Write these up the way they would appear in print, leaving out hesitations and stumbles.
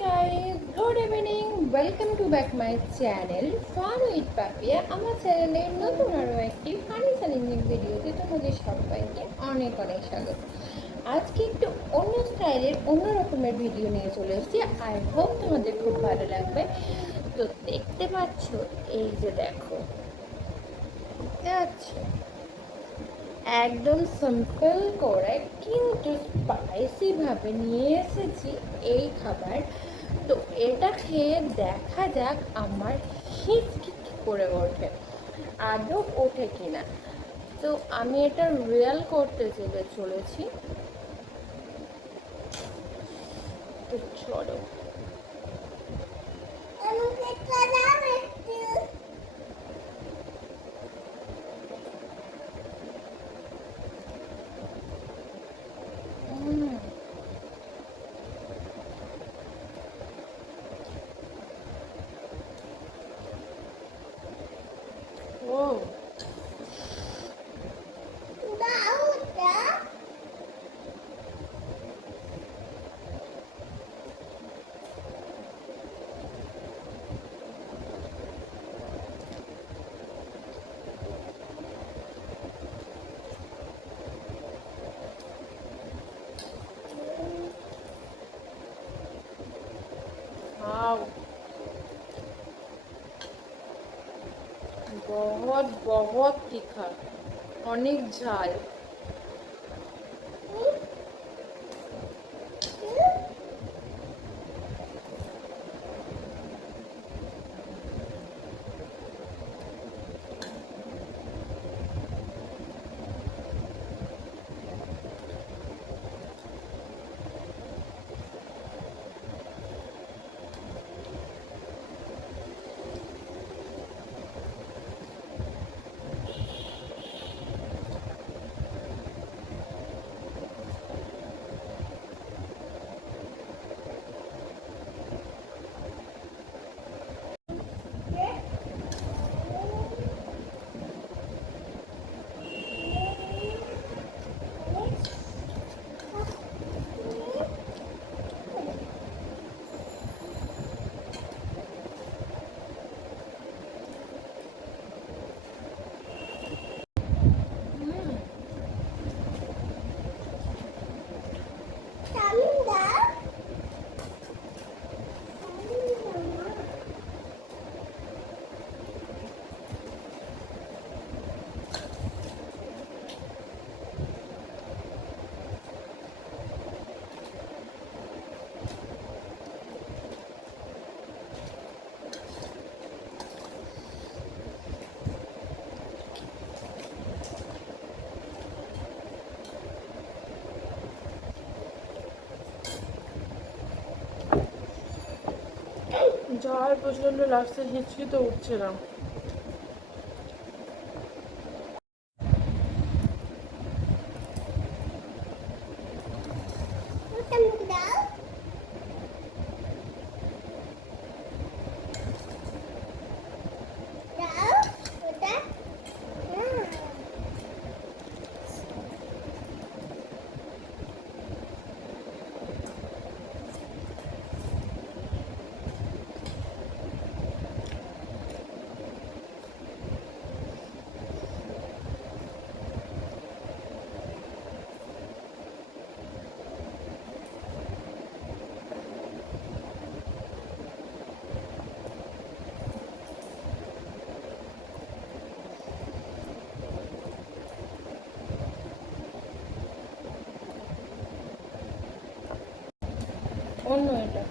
guys, good evening. Welcome to back my channel Fun with Papia. আমার চ্যানেলে নতুন আরও একটি ফানি চ্যালেঞ্জিং ভিডিওতে তোমাদের সবাইকে অনেক অনেক স্বাগত। আজকে একটু অন্য স্টাইলের অন্য রকমের ভিডিও নিয়ে চলে এসেছি। আই হোপ তোমাদের খুব ভালো লাগবে। তো দেখতে পাচ্ছ, এই যে দেখো, আচ্ছা, একদম সিম্পল করে কিন্তু স্পাইসিভাবে নিয়ে এসেছি এই খাবার। তো এটা খেয়ে দেখা যাক আমার হিচকি কী করে ওঠে, আদৌ ওঠে কিনা। তো আমি এটা রিয়েল করতে চলেছি। তো চলো, ও बहुत बहुत तीखा, অনেক ঝাল। ঝাল প্রচন্ড লাগছে, হিচকি তো উঠছে না। অন্য এটা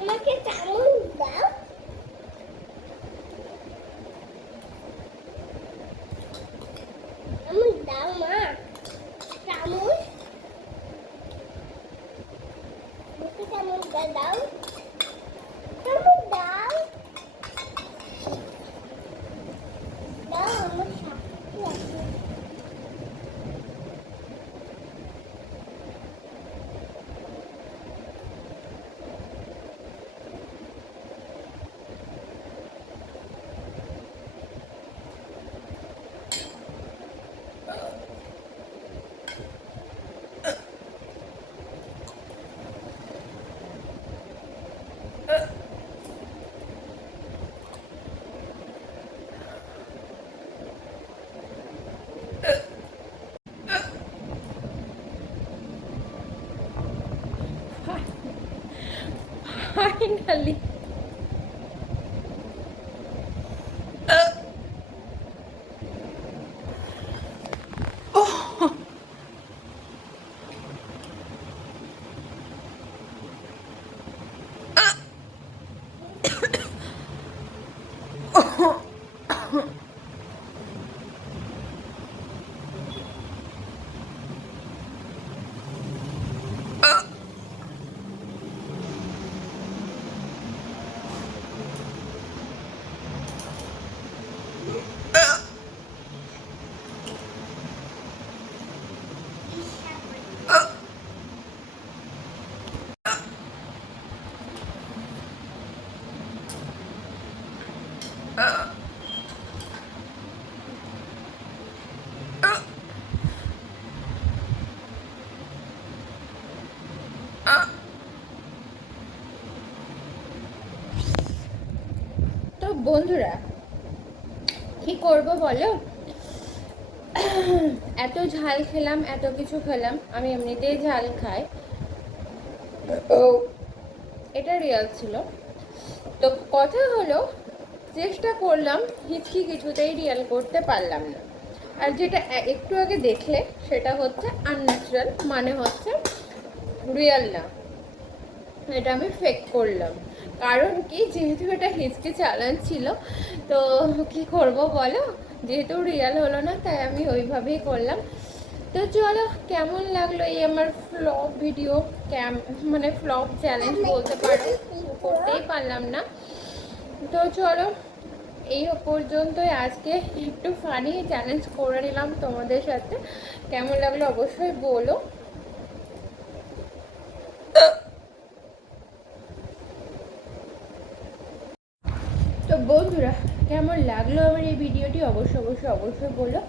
আমাকে চামচ দাও। আমি দাও মা চামচ, চামচ দাও। ফাইনালি তো বন্ধুরা কি করব বলো, এত ঝাল খেলাম, এত কিছু খেলাম, আমি এমনিতেই ঝাল খাই, ও এটা রিয়াল ছিল। তো কথা হলো, চেষ্টা করলাম, হিচকি কিছুতেই রিয়াল করতে পারলাম না। আর যেটা একটু আগে দেখলে সেটা হচ্ছে আনন্যাচারাল, মানে হচ্ছে রিয়াল না, এটা আমি ফেক করলাম। কারণ কি, যেহেতু এটা হিচকি চ্যালেঞ্জ ছিল, তো কি করব বলো, যেহেতু রিয়াল হলো না তাই আমি ওইভাবেই করলাম। তো চলো, কেমন লাগলো এই আমার ফ্লপ ভিডিও, মানে ফ্লপ চ্যালেঞ্জ বলতে পারো, করতেই পারলাম না। তো চলো, এই পর্যন্তই আজকে একটু ফানি চ্যালেঞ্জ করে নিলাম তোমাদের সাথে। কেমন লাগলো অবশ্যই বলো। তো বন্ধুরা, কেমন লাগলো আমার এই ভিডিওটি অবশ্যই বলো।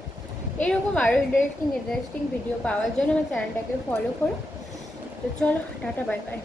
এরকম আরও ইন্টারেস্টিং ভিডিও পাওয়ার জন্য আমার চ্যানেলটাকে ফলো করো। তো চলো, টাটা, বাই বাই।